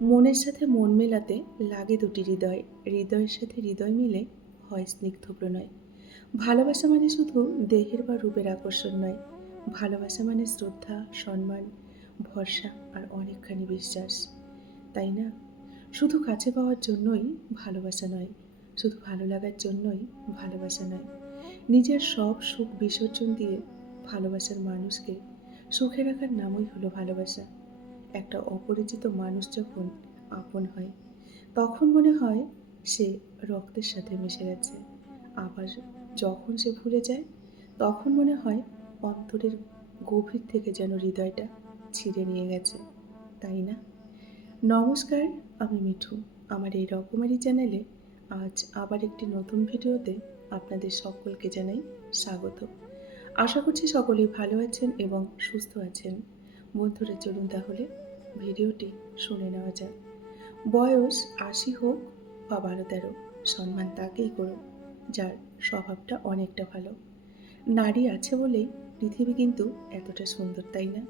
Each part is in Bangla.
মনের সাথে মন মেলাতে লাগে দুটি হৃদয়, হৃদয়ের সাথে হৃদয় মিলে হয় স্নিগ্ধ প্রণয়। ভালোবাসা মানে শুধু দেহের বা রূপের আকর্ষণ নয়, ভালোবাসা মানে শ্রদ্ধা, সম্মান, ভরসা আর অনেকখানি বিশ্বাস, তাই না? শুধু কাছে পাওয়ার জন্যই ভালোবাসা নয়, শুধু ভালো লাগার জন্যই ভালোবাসা নয়। নিজের সব সুখ বিসর্জন দিয়ে ভালোবাসার মানুষকে সুখে রাখার নামই হলো ভালোবাসা। একটা অপরিচিত মানুষ যখন আপন হয়, তখন মনে হয় সে রক্তের সাথে মিশে গেছে। আবার যখন সে ভুলে যায়, তখন মনে হয় অন্তরের গভীর থেকে যেন হৃদয়টা ছিঁড়ে নিয়ে গেছে, তাই না? নমস্কার, আমি মিঠু। আমার এই রকমারি চ্যানেলে আজ আবার একটি নতুন ভিডিওতে আপনাদের সকলকে জানাই স্বাগত। আশা করছি সকলেই ভালো আছেন এবং সুস্থ আছেন। বন্ধুরা, চলুন তাহলে ভিডিওটি শুনে নেওয়া যাক। বয়স ৮০ হোক বা ১২-১৩, সম্মান তাকেই করো যার স্বভাবটা অনেকটা ভালো। নারী আছে বলেই পৃথিবী কিন্তু এতটা সুন্দর, তাই না?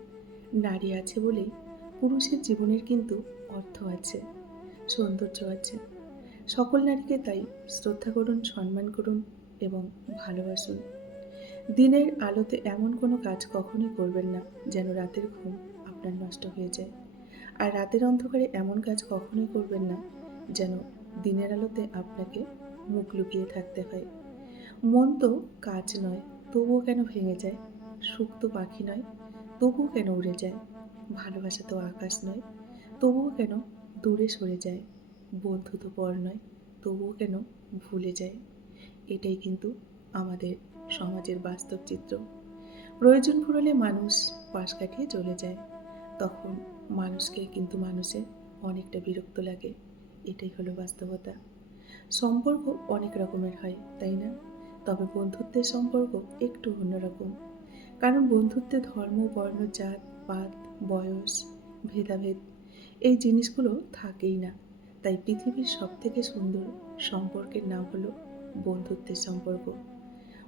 নারী আছে বলেই পুরুষের জীবনের কিন্তু অর্থ আছে, সৌন্দর্য আছে। সকল নারীকে তাই শ্রদ্ধা করুন, সম্মান করুন এবং ভালোবাসুন। দিনের আলোতে এমন কোনো কাজ কখনোই করবেন না যেন রাতের ঘুম আপনার নষ্ট হয়ে যায়। আর রাতের অন্ধকারে এমন কাজ কখনোই করবেন না যেন দিনের আলোতে আপনাকে মুখ লুকিয়ে থাকতে হয়। মন তো কাঁচ নয়, তবুও কেন ভেঙে যায়? সুখ তো পাখি নয়, তবুও কেন উড়ে যায়? ভালোবাসা তো আকাশ নয়, তবুও কেন দূরে সরে যায়? বন্ধু তো পর নয়, তবুও কেন ভুলে যায়? এটাই কিন্তু আমাদের সমাজের বাস্তব চিত্র। প্রয়োজন ফুরলে মানুষ পাশ কাটিয়ে চলে যায়। তখন মানুষকে কিন্তু মানুষের অনেকটা বিরক্ত লাগে। এটাই হলো বাস্তবতা। সম্পর্ক অনেক রকমের হয়, তাই না? তবে বন্ধুত্বের সম্পর্ক একটু অন্যরকম। কারণ বন্ধুত্বে ধর্ম, বর্ণ, জাত, পাত, বয়স, ভেদাভেদ এই জিনিসগুলো থাকেই না। তাই পৃথিবীর সবথেকে সুন্দর সম্পর্কের নাম হলো বন্ধুত্বের সম্পর্ক।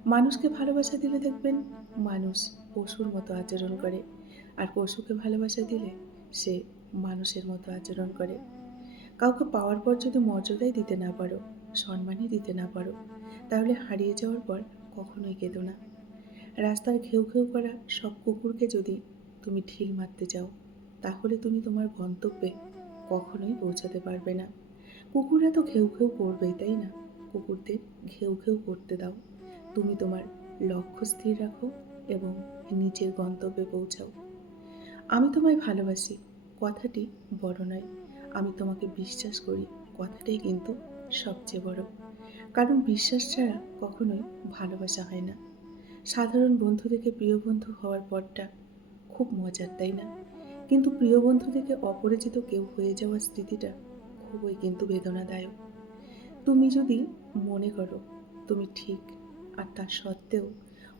মানুষকে ভালোবাসা দিলে দেখবেন মানুষ পশুর মতো আচরণ করে, আর পশুকে ভালোবাসা দিলে সে মানুষের মতো আচরণ করে। কাউকে পাওয়ার পর যদি মর্যাদাই দিতে না পারো, সম্মানই দিতে না পারো, তাহলে হারিয়ে যাওয়ার পর কখনোই কেঁদো না। রাস্তার ঘেউ ঘেউ করা সব কুকুরকে যদি তুমি ঢিল মারতে চাও, তাহলে তুমি তোমার গন্তব্যে কখনোই পৌঁছাতে পারবে না। কুকুররা তো ঘেউ ঘেউ করবেই, তাই না? কুকুরদের ঘেউ ঘেউ করতে দাও। তুমি তোমার লক্ষ্য স্থির রাখো এবং নিজের গন্তব্যে পৌঁছাও। আমি তোমায় ভালোবাসি কথাটি বড় নয়, আমি তোমাকে বিশ্বাস করি কথাটাই কিন্তু সবচেয়ে বড়। কারণ বিশ্বাস ছাড়া কখনোই ভালোবাসা হয় না। সাধারণ বন্ধু থেকে প্রিয় বন্ধু হওয়ার পরটা খুব মজার, তাই না? কিন্তু প্রিয় বন্ধু থেকে অপরিচিত কেউ হয়ে যাওয়ার স্মৃতিটা খুবই কিন্তু বেদনাদায়ক। তুমি যদি মনে করো তুমি ঠিক, আর তার সত্ত্বেও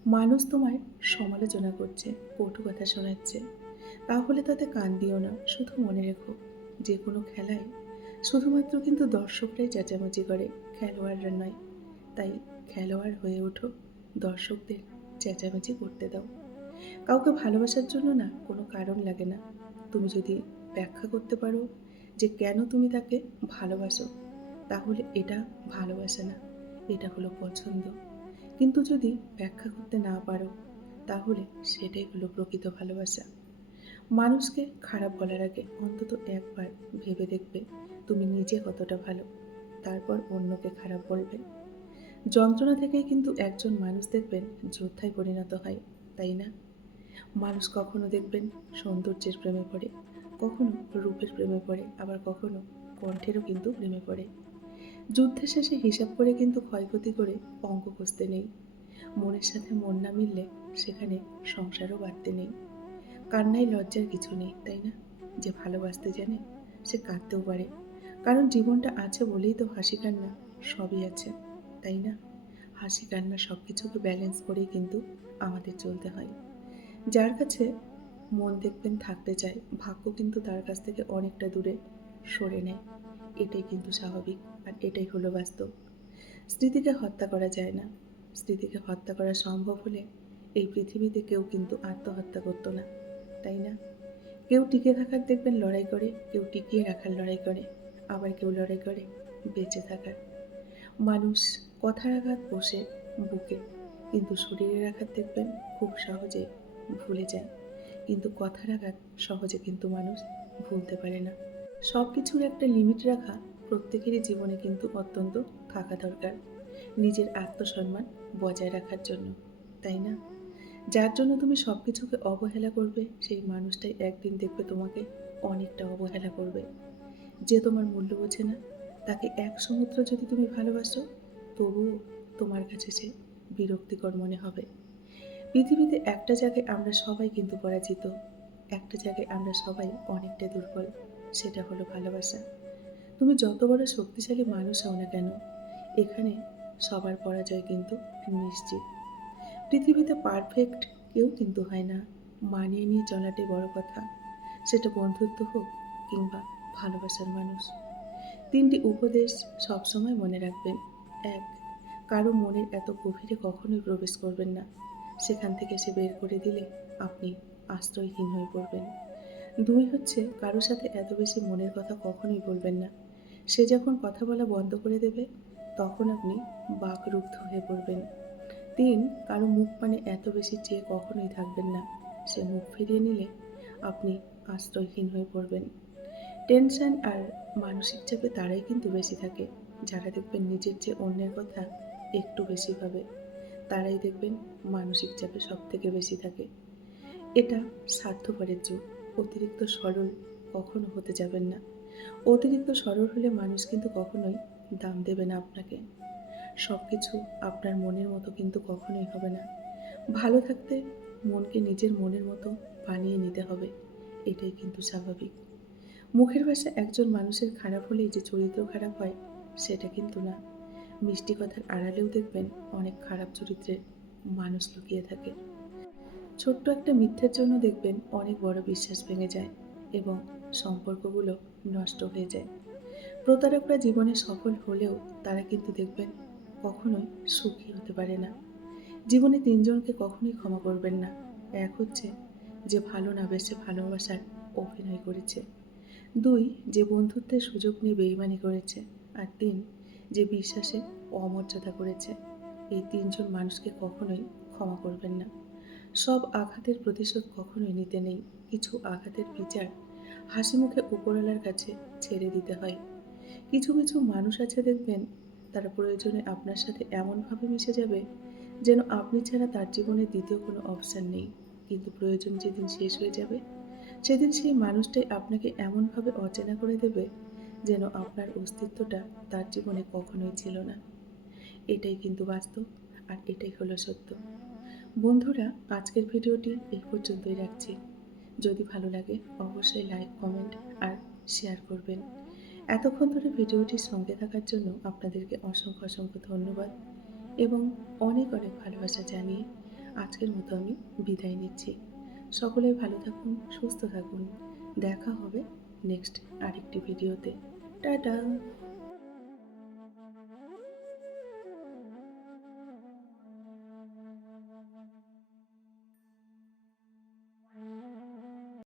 মানুষ তোমার সমালোচনা করছে, কটু কথা শোনাচ্ছে, তাহলে তাতে কান দিও না। শুধু মনে রেখো, যে কোনো খেলায় শুধুমাত্র কিন্তু দর্শকরাই চেঁচামেচি করে, খেলোয়াড়রা নয়। তাই খেলোয়াড় হয়ে ওঠো, দর্শকদের চেঁচামেচি করতে দাও। কাউকে ভালোবাসার জন্য না কোনো কারণ লাগে না। তুমি যদি ব্যাখ্যা করতে পারো যে কেন তুমি তাকে ভালোবাসো, তাহলে এটা ভালোবাসা না, এটা হলো পছন্দ। কিন্তু যদি ব্যাখ্যা করতে না পারো, তাহলে সেটাই হলো প্রকৃত ভালোবাসা। মানুষকে খারাপ বলার আগে অন্তত একবার ভেবে দেখবে তুমি নিজে কতটা ভালো, তারপর অন্যকে খারাপ বলবে। যন্ত্রণা থেকেই কিন্তু একজন মানুষ দেখবেন যোদ্ধায় পরিণত হয়, তাই না? মানুষ কখনো দেখবেন সৌন্দর্যের প্রেমে পড়ে, কখনো রূপের প্রেমে পড়ে, আবার কখনো কণ্ঠেরও কিন্তু প্রেমে পড়ে। যুদ্ধের শেষে হিসাব করে কিন্তু ক্ষয়ক্ষতি করে অঙ্ক কষতে নেই। মনের সাথে মন না মিললে সেখানে সংসারও বাঁধতে নেই। কান্নায় লজ্জার কিছু নেই, তাই না? যে ভালোবাসতে জানে সে কাঁদতেও পারে। কারণ জীবনটা আছে বলেই তো হাসি কান্না সবই আছে, তাই না? হাসি কান্না সব কিছুকে ব্যালেন্স করেই কিন্তু আমাদের চলতে হয়। যার কাছে মন দেখবেন থাকতে চায়, ভাগ্য কিন্তু তার কাছ থেকে অনেকটা দূরে সরে নেয়। এটাই কিন্তু স্বাভাবিক, আর এটাই হলো বাস্তব। স্মৃতিকে হত্যা করা যায় না। স্মৃতিকে হত্যা করা সম্ভব হলে এই পৃথিবীতে কেউ কিন্তু আত্মহত্যা করতো না, তাই না? কেউ টিকে থাকার দেখবেন লড়াই করে, কেউ টিকিয়ে রাখার লড়াই করে, আবার কেউ লড়াই করে বেঁচে থাকার। মানুষ কথার আঘাত বসে বুকে, কিন্তু শরীরের আঘাত দেখবেন খুব সহজে ভুলে যায়। কিন্তু কথার আঘাত সহজে কিন্তু মানুষ ভুলতে পারে না। সব কিছুর একটা লিমিট রাখা প্রত্যেকেরই জীবনে কিন্তু অত্যন্ত থাকা দরকার, নিজের আত্মসম্মান বজায় রাখার জন্য, তাই না? যার জন্য তুমি সব কিছুকে অবহেলা করবে, সেই মানুষটাই একদিন দেখবে তোমাকে অনেকটা অবহেলা করবে। যে তোমার মূল্য বোঝে না, তাকে এক সমুদ্র যদি তুমি ভালোবাসো, তবুও তোমার কাছে সে বিরক্তিকর মনে হবে। পৃথিবীতে একটা জায়গায় আমরা সবাই কিন্তু পরাজিত, একটা জায়গায় আমরা সবাই অনেকটা দুর্বল, সেটা হলো ভালোবাসা। তুমি যত বড় শক্তিশালী মানুষ হও না কেন, এখানে সবার পরাজয় কিন্তু নিশ্চিত। পৃথিবীতে পারফেক্ট কেউ কিন্তু হয় না, মানিয়ে নিয়ে চলাটাই বড় কথা, সেটা বন্ধুত্ব হোক কিংবা ভালোবাসার মানুষ। ৩টি উপদেশ সবসময় মনে রাখবেন। ১. কারো মনের এত গভীরে কখনোই প্রবেশ করবেন না। সেখান থেকে সে বের করে দিলে আপনি আশ্রয়হীন হয়ে পড়বেন। ২ হচ্ছে কারো সাথে এত বেশি মনের কথা কখনোই বলবেন না। সে যখন কথা বলা বন্ধ করে দেবে, তখন আপনি বাকরুদ্ধ হয়ে পড়বেন। ৩. কারো মুখ পানে এত বেশি চেয়ে কখনোই থাকবেন না। সে মুখ ফিরিয়ে নিলে আপনি আশ্রয়হীন হয়ে পড়বেন। টেনশন আর মানসিক চাপে তারাই কিন্তু বেশি থাকে, যারা দেখবেন নিজের চেয়ে অন্যের কথা একটু বেশি ভাবে, তারাই দেখবেন মানসিক চাপে সবথেকে বেশি থাকে। এটা স্বার্থপরের যুগ। অতিরিক্ত সরল কখনো হতে যাবেন না। অতিরিক্ত সরল হলে মানুষ কিন্তু কখনোই দাম দেবে না আপনাকে। সবকিছু আপনার মনের মতো কিন্তু কখনোই হবে না। ভালো থাকতে মনকে নিজের মনের মতো বানিয়ে নিতে হবে। এটাই কিন্তু স্বাভাবিক। মুখের ভাষা একজন মানুষের খারাপ হলেই যে চরিত্র খারাপ হয়, সেটা কিন্তু না। মিষ্টি কথার আড়ালেও দেখবেন অনেক খারাপ চরিত্রের মানুষ লুকিয়ে থাকে। ছোট্ট একটা মিথ্যের জন্য দেখবেন অনেক বড় বিশ্বাস ভেঙে যায় এবং সম্পর্কগুলো নষ্ট হয়ে যায়। প্রতারকরা জীবনে সফল হলেও তারা কিন্তু দেখবেন কখনোই সুখী হতে পারে না। জীবনে ৩ জনকে কখনোই ক্ষমা করবেন না। ১ হচ্ছে যে ভালো না বেসে ভালোবাসার অভিনয় করেছে। ২ যে বন্ধুত্বের সুযোগ নিয়ে বেইমানি করেছে। আর ৩ যে বিশ্বাসে অমর্যাদা করেছে। এই ৩ জন মানুষকে কখনোই ক্ষমা করবেন না। সব আঘাতের প্রতিশোধ কখনোই নিতে নেই। কিছু আঘাতের বিচার হাসিমুখে উপরওয়ালার কাছে ছেড়ে দিতে হয়। কিছু, কিছু মানুষ আছে দেখবেন, তারা প্রয়োজনে আপনার সাথে এমনভাবে মিশে যাবে, যেন আপনি ছাড়া তার জীবনে দ্বিতীয় কোনো অপশন নেই। কিন্তু প্রয়োজন যেদিন শেষ হয়ে যাবে, সেদিন সেই মানুষটাই আপনাকে এমনভাবে অচেনা করে দেবে, যেন আপনার অস্তিত্বটা তার জীবনে কখনোই ছিল না। এটাই কিন্তু বাস্তব, আর এটাই হলো সত্য। বন্ধুরা, আজকের ভিডিওটি এই পর্যন্তই রাখছি। যদি ভালো লাগে অবশ্যই লাইক, কমেন্ট আর শেয়ার করবেন। এতক্ষণ ধরে ভিডিওটির সঙ্গে থাকার জন্য আপনাদেরকে অসংখ্য অসংখ্য ধন্যবাদ এবং অনেক অনেক ভালোবাসা জানিয়ে আজকের মতো আমি বিদায় নিচ্ছি। সকলে ভালো থাকুন, সুস্থ থাকুন। দেখা হবে নেক্সট আরেকটি ভিডিওতে। টাটা।